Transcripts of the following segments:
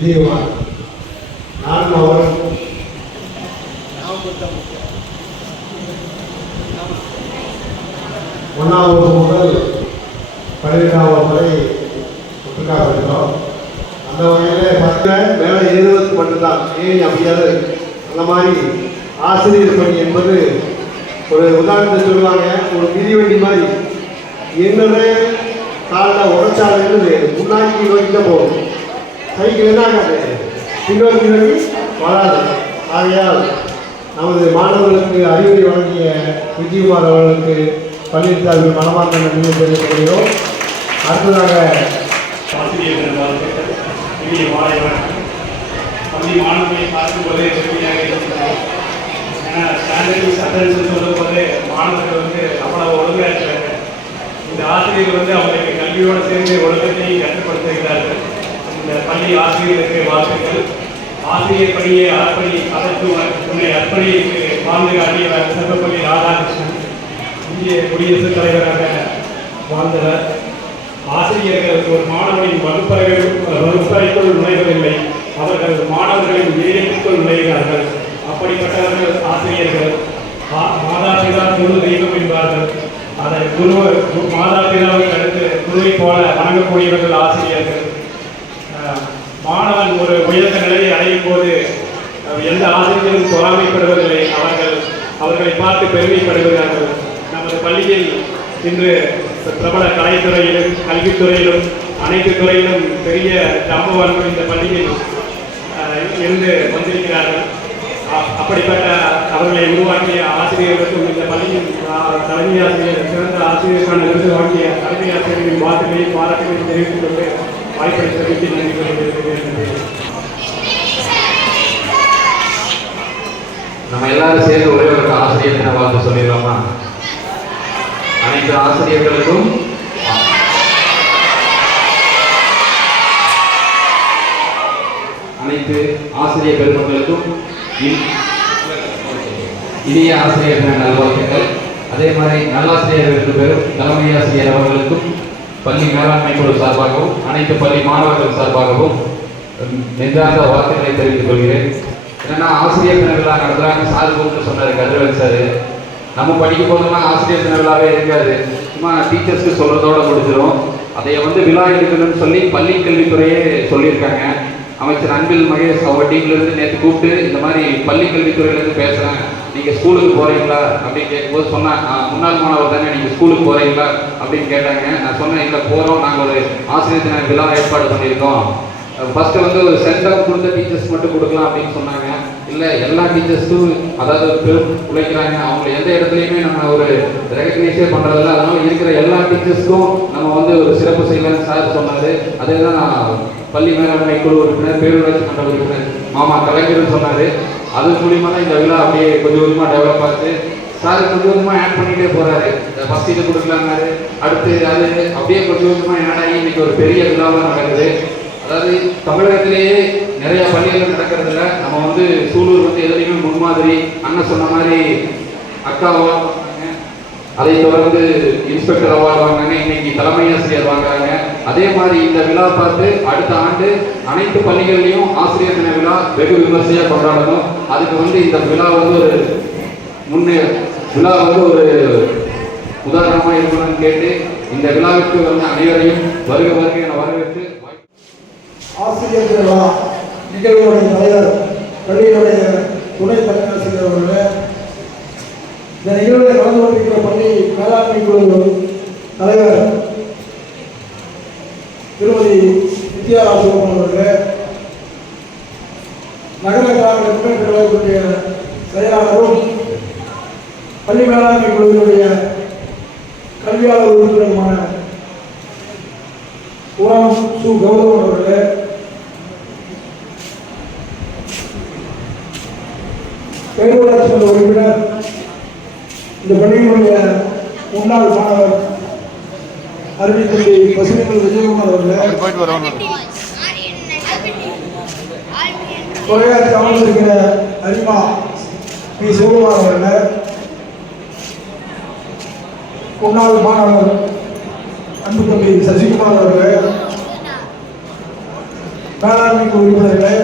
விஜயகுமார் நான் வராது ஆகையால் நமது மாணவர்களுக்கு அறிவுரை வழங்கிய விஜயகுமார் அவர்களுக்கு பள்ளியின் சார்பில் மனமார்ந்த நன்றியை தெரிவித்துக் கொள்கிறோம் அடுத்ததாக ஆசிரியர்கள் பள்ளி மாணவர்களை பார்க்கும்போதே பெருமையாக இருக்கிறார் ஏன்னா ஸ்டாண்டர்ட் அட்டன்ஸ் சொல்லும் மாணவர்கள் வந்து அவ்வளவு ஒழுங்காக இருக்கிறாங்க இந்த ஆசிரியர் வந்து அவங்களுக்கு கல்வியோடு சேர்ந்து ஒழுக்கத்தையும் கட்டுப்படுத்துகிறார்கள். இந்த பள்ளி ஆசிரியருக்கு வாழ்த்துக்கள். ஆசிரியர் பணியை அறப்பணி அதற்கு உன்னை அர்ப்பணிக்கு வாழ்ந்து காட்டியவர் சர்வப்பள்ளி ராதாகிருஷ்ணன். இந்திய குடியரசுத் தலைவராக வாழ்ந்தவர். ஆசிரியர்கள் ஒரு மாணவனின் வகுப்பறைகள் வகுப்பறைக்குள் நுழைவதில்லை. அவர்கள் மாணவர்களின் இதயத்திற்குள் நுழைகிறார்கள். அப்படிப்பட்டவர்கள் ஆசிரியர்கள். மாதாபிதா குரு தெய்வம் என்பார்கள். அதை குரு மாதாபிதாவுக்கு அடுத்து குருவை போல வணங்கக்கூடியவர்கள் ஆசிரியர்கள். மாணவன் ஒரு உயர்ந்த நிலையை அடையும் போது எந்த ஆசிரியரும் பொறாமைப்படுவதில்லை. அவர்கள் அவர்களை பார்த்து பெருமைப்படுகிறார்கள். நமது பள்ளியில் இன்று பிரபல கலைத்துறையிலும் கல்வித்துறையிலும் அனைத்து துறையிலும் பெரிய ஜாம்பவான்கள் இந்த பள்ளியில் இருந்து வந்திருக்கிறார்கள். அப்படிப்பட்ட அவர்களை உருவாக்கிய ஆசிரியர்களுக்கும் இந்த பள்ளியின் தலைமை ஆசிரியர் சிறந்த ஆசிரியருக்கான விருது வாங்கிய தலைமை ஆசிரியரின் வாழ்த்துக்களையும் பாராட்டுகளையும் தெரிவித்துக் கொண்டு நன்றி நம்ம எல்லாரும் சேர்ந்து ஒரே ஒரு ஆசிரியர் தின வாழ்த்து சொல்லிடலாமா அனைத்து ஆசிரியர்களுக்கும் அனைத்து ஆசிரியர் பெருமக்களுக்கும் இன்- இனிய ஆசிரியர் நல்வாழ்த்துக்கள். அதே மாதிரி நல்லாசிரியர்களுக்கு பெரும் தலைமை ஆசிரியர் அவர்களுக்கும் பள்ளி மேலாண்மை குழு சார்பாகவும் அனைத்து பள்ளி மாணவர்கள் சார்பாகவும் நெஞ்சார்ந்த வார்த்தைகளை தெரிவித்துக் கொள்கிறேன். என்னன்னா ஆசிரியர் தினவிழா நடத்துகிறாங்க நடத்துறாங்க. சார் கூப்பிட்டு சொன்னார் கதிரவன் சார். நம்ம படிக்கும் போதெல்லாம் ஆசிரியர் தினவிழாவே இருக்காது. சும்மா டீச்சர்ஸ்க்கு சொல்றதோட முடிஞ்சிடும் அதை வந்து விழா எடுக்கணும்னு சொல்லி பள்ளி கல்வித்துறையே சொல்லியிருக்காங்க. அமைச்சர் அன்பில் மகேஷ் அவர் டீம்லேருந்து நேற்று கூப்பிட்டு இந்த மாதிரி பள்ளி கல்வித்துறையிலேருந்து பேசுகிறாங்க நீங்கள் ஸ்கூலுக்கு போகிறீங்களா அப்படின்னு கேட்கும்போது சொன்னேன் "ஆ, முன்னாள் மாணவர் தானே நீங்கள் ஸ்கூலுக்கு போகிறீங்களா அப்படின்னு கேட்டாங்க. நான் சொன்னேன் இல்லை போகிறோம் நாங்கள் ஒரு ஆசிரியர் தின விழா ஏற்பாடு பண்ணியிருக்கோம். ஃபஸ்ட்டு வந்து ஒரு சென்டம் கொடுத்த டீச்சர்ஸ் மட்டும் கொடுக்கலாம் அப்படின்னு சொன்னாங்க. இல்லை எல்லா டீச்சர்ஸும் அதாவது பெரும் உழைக்கிறாங்க அவங்க எந்த இடத்துலையுமே நம்ம ஒரு ரெகக்னைஸே பண்ணுறதில்ல அதனால இருக்கிற எல்லா டீச்சர்ஸ்க்கும் நம்ம வந்து ஒரு சிறப்பு செய்யலாம்னு சார் சொன்னார். அதே தான் நான் பள்ளி மேலாண்மை குழு உறுப்பினர் பேரூராட்சி மன்ற உறுப்பினர் மாமா கலைஞர்னு சொன்னார். அது மூலியமாக தான் இந்த விழா அப்படியே கொஞ்சம் கொஞ்சமாக டெவலப் ஆச்சு. சார் கொஞ்சம் கொஞ்சமாக ஆட் பண்ணிகிட்டே போகிறாரு ஃபர்ஸ்ட் இது கொடுக்கலாம்னாரு. அடுத்து அது அப்படியே கொஞ்சம் கொஞ்சமாக ஆட் ஆகி இன்னைக்கு ஒரு பெரிய விழாவாக நடக்குது. அதாவது தமிழகத்திலேயே நிறைய பள்ளிகள் நடக்கிறதுல நம்ம வந்து சூலூர் வந்து எதுலையுமே முன்மாதிரி அண்ணன் சொன்ன மாதிரி அக்கா அவார்டு வாங்கினாங்க அதை தொடர்ந்து இன்ஸ்பெக்டர் அவார்டு வாங்கினாங்க இன்னைக்கு தலைமை ஆசிரியர் வாங்குறாங்க. அதே மாதிரி இந்த விழா பார்த்து அடுத்த ஆண்டு அனைத்து பள்ளிகள்லையும் ஆசிரியர் தின விழா வெகு விமர்சையாக கொண்டாடணும். அதுக்கு வந்து இந்த விழா வந்து ஒரு முன்னே விழா வந்து ஒரு உதாரணமாக இருக்கணும்னு கேட்டு இந்த விழாவிற்கு வந்து அனைவரையும் வருக வருக என வரவேற்று ஆசிரியர் விழா. நிகழ்வுடைய தலைவர் பள்ளியினுடைய துணை தலைநாசிரியர் அவர்கள் இந்த நிகழ்வுகளை கலந்து கொண்டிருக்கிற பள்ளி மேலாண்மை குழு தலைவர் திருமதி வித்யாராஜகோபால் அவர்கள் நகர கிராம முன்னேற்ற கழகத்துடைய செயலாளரும் பள்ளி மேலாண்மை குழுவினுடைய கல்வியாளர் உறுப்பினருமான உரம் சு கௌதமன் அவர்களே. பேரூராட்சி மன்ற உறுப்பினர். இந்த பள்ளியினுடைய முன்னாள் மாணவர் அறிவித்தம்பி பசுமைகள் விஜயகுமார் அவர்களே. தொலைக்காட்சி அமர்ந்திருக்கிற அரிமா பி. சிவகுமார் அவர்களே. முன்னாள் மாணவர் அன்பு தம்பி சசிகுமார் அவர்களே. குழு உறுப்பினர்களே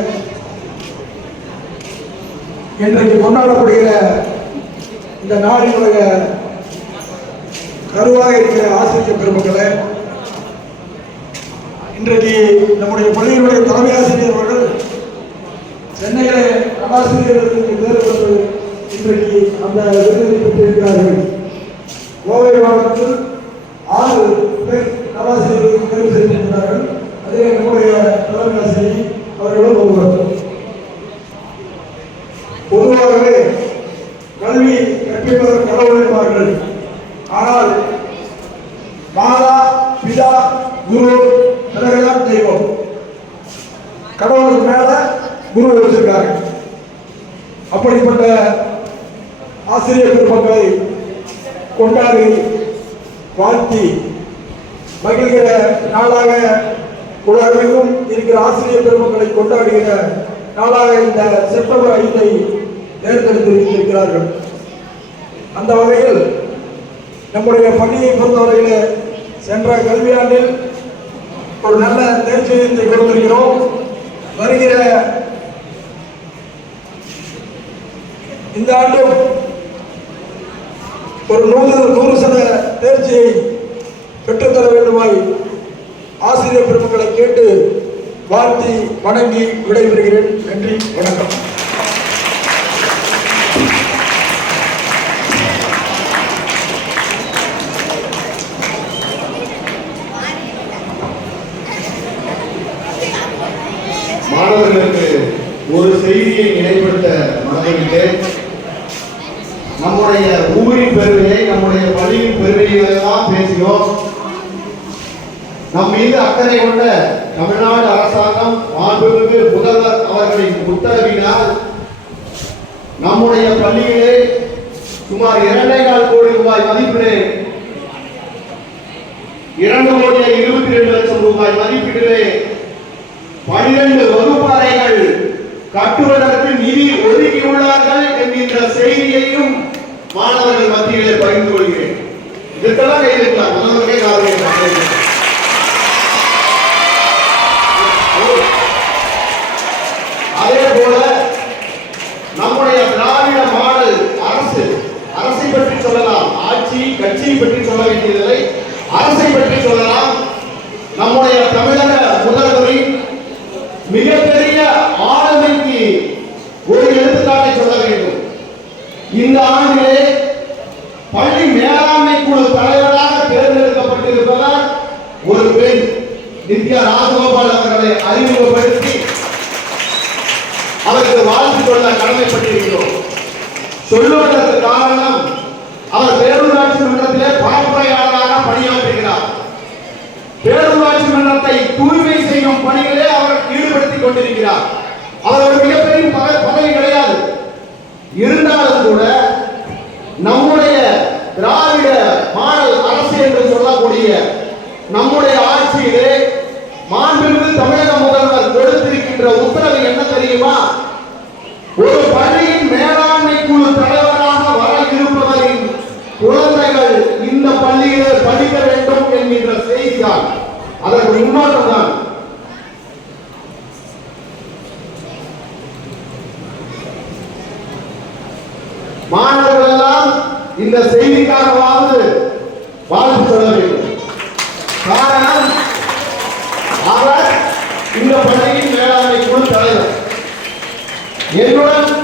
இன்றைக்கு கொண்டாடக்கூடிய இந்த நாடினுடைய கருவாக இருக்கிற ஆசிரியர் பெருமக்களை இன்றைக்கு நம்முடைய பள்ளியினுடைய தலைமை ஆசிரியர் அவர்கள் சென்னையிலே ஆசிரியர்களுக்கு இன்றைக்கு அந்த விருதை பெற்றிருக்கிறார்கள். கோவை மாவட்டத்தில் ஆறு பேர் நலாசிரியர்களுக்கு தேர்வு செய்திருக்கிறார்கள் அதிலே நம்முடைய தலைமை ஆசிரியர் அவர்களும் ஒருவர் பொதுவாகவே கல்வி கற்பிப்பவர் கடவுள் என்பார்கள் ஆனால் மாதா பிதா குரு பிறகுதான் தெய்வம் கடவுளுக்கு மேல குரு வச்சிருக்காங்க அப்படிப்பட்ட ஆசிரியர் பெருமக்களை கொண்டாடி வாழ்த்தி மகிழ்கிற நாளாக உலகெங்கும் இருக்கிற ஆசிரியர் பெருமக்களை கொண்டாடுகிற நாளாக இந்த செப்டம்பர் ஐந்தை தேர்ந்தெடுத்து தேர்ந்தெடுத்திருக்கிறார்கள். அந்த வகையில் நம்முடைய பள்ளியை பொறுத்தவரையில் சென்ற கல்வியாண்டில் ஒரு நல்ல தேர்ச்சியத்தை கொடுத்திருக்கிறோம். வருகிற இந்த ஆண்டும் ஒரு நூறு நூறு சத தேர்ச்சியை பெற்றுத்தர வேண்டுமாய் ஆசிரியர் பெருமக்களை கேட்டு வாழ்த்தி வணங்கி விடைபெறுகிறேன். நன்றி வணக்கம். அக்கறை கொண்ட தமிழ்நாடு அரசாங்கம் மாண்புமிகு முதல்வர் அவர்களின் உத்தரவினால் நம்முடைய பள்ளியிலே சுமார் இரண்டே கால் கோடி ரூபாய் மதிப்பிலே இரண்டு கோடியே இருபத்தி ரெண்டு லட்சம் ரூபாய் மதிப்பீட்டிலே பனிரெண்டு வகுப்பறைகள் கட்டுவதற்கு நிதி ஒதுக்கியுள்ளார்கள் என்கின்ற செய்தியையும் மாணவர்கள் மத்தியிலே பகிர்ந்து கொள்கிறேன். இதுக்கெல்லாம் கையிருக்கலாம் முதல்வருக்கே காரணம் அதே போல நம்முடைய திராவிட மாடல் அரசு அரசை பற்றி சொல்லலாம் ஆட்சி கட்சியை பற்றி சொல்ல வேண்டியதில்லை. அரசை பற்றி சொல்லலாம். நம்முடைய தமிழக முதல்வரின் மிகப்பெரிய ஆளுமைக்கு ஒரு எழுத்துக்காட்டை சொல்ல வேண்டும். இந்த ஆண்டிலே பள்ளி மேலாண்மை குழு தலைவராக தேர்ந்தெடுக்கப்பட்டிருப்பதால் ஒரு பெண் நித்யா ராஜகோபால் அவர்களை அறிமுகப்படுத்தி அவருக்கு வாழ்த்து கொள்ள கடமைப்பட்டிருக்கிறோம். சொல்லுவதற்கு காரணம் அவர் பேரூராட்சி மன்றத்திலே பரப்புரையாளராக பணியாற்றுகிறார். பேரூராட்சி மன்றத்தை தூய்மை செய்யும் பணிகளே அவர் ஈடுபடுத்திக் கொண்டிருக்கிறார். அவர் ஒரு மிகப்பெரிய பதவி கிடையாது. இருந்தாலும் கூட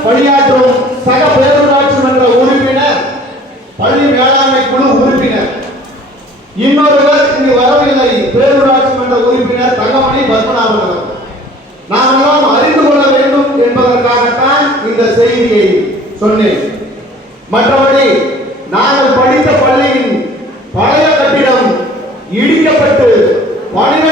பணியாற்றும் சக பேரூராட்சி மன்ற உறுப்பினர் பள்ளி மேலாண்மை குழு உறுப்பினர். இன்னொருவர் இங்கு வரவில்லை பேரூராட்சி மன்ற உறுப்பினர் தங்கமணி பத்மநாபன் அவர்கள். நாமெல்லாம் அறிந்து கொள்ள வேண்டும் என்பதற்காகத்தான் இந்த செய்தியை சொன்னேன். மற்றபடி நாங்கள் படித்த பள்ளியின் பழைய கட்டிடம் இடிக்கப்பட்டு பனிரெண்டு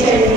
Amen.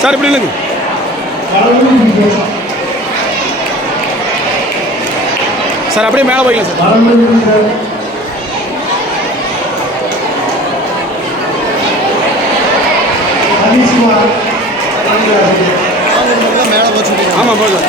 சார் இப்படி இல்லைங்க சார் அப்படியே மேலே போய்க்கலாம் சார். மேலே போச்சு ஆமாம் போதும்.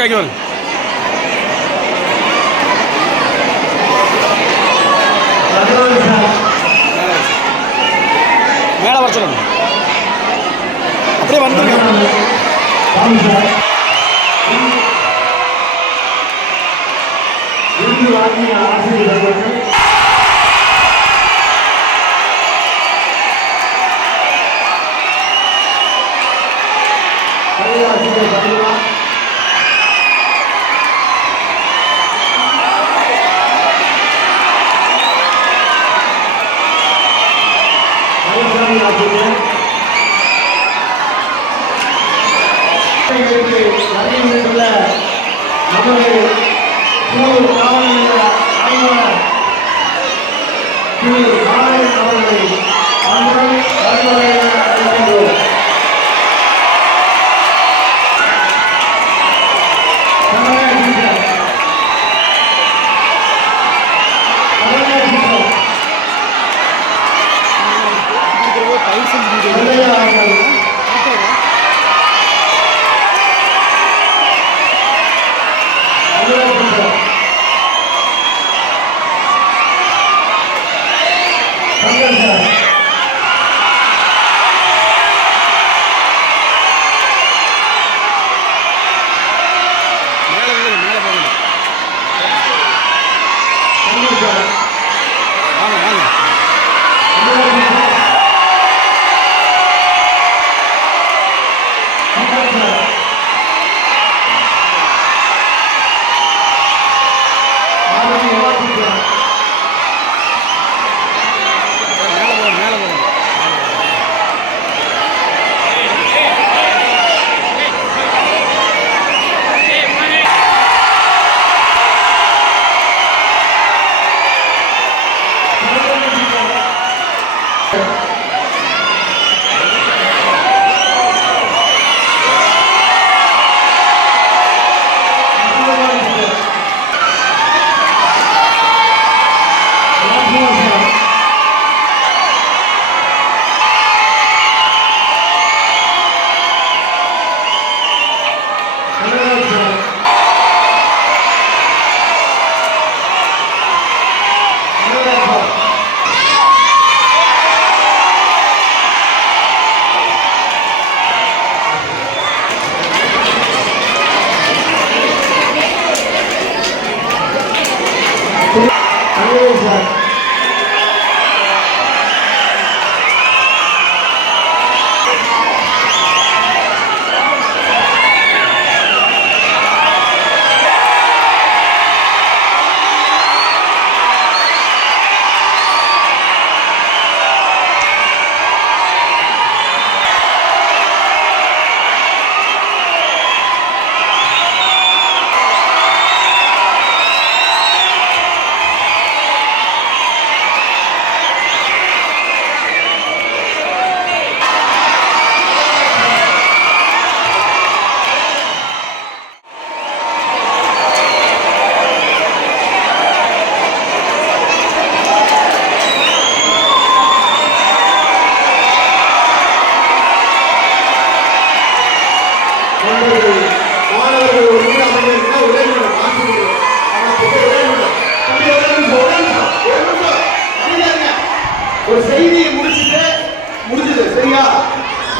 கைகள் மேலே வர சொல்லுங்க. அப்படியே வந்துருங்க.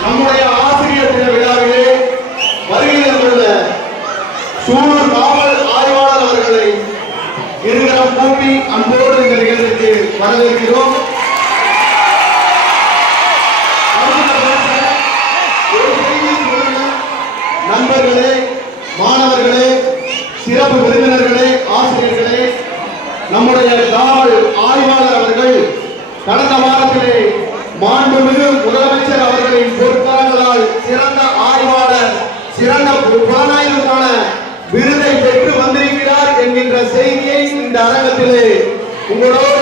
நம்முடைய ஆசிரியர் தின விழாவிலே வருகையில் தந்துள்ள சூலூர் காவல் ஆய்வாளர் அவர்களை இருகரம் கூப்பி அன்போடு இந்த நிகழ்ச்சிக்கு வரவேற்கிறோம். পুনরায়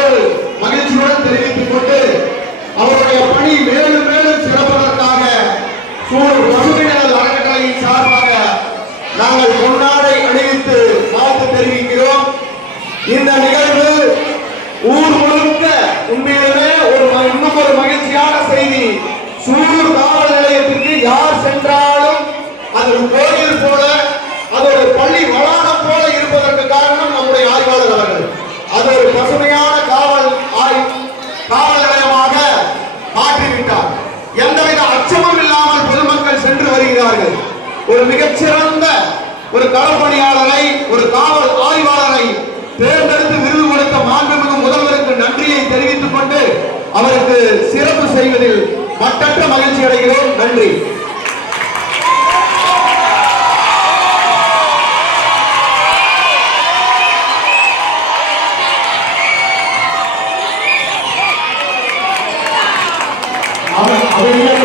செய்வார்கள் ஒரு மிகச்சிறந்த ஒரு களப்பணியாளரை ஒரு காவல் ஆய்வாளரை தேர்ந்தெடுத்து விருது கொடுத்த மாண்புமிகு முதல்வருக்கு நன்றியை தெரிவித்துக் கொண்டு அவருக்கு சிறப்பு செய்வதில் மட்டற்ற மகிழ்ச்சி அடைகிறோம். நன்றி. Avenida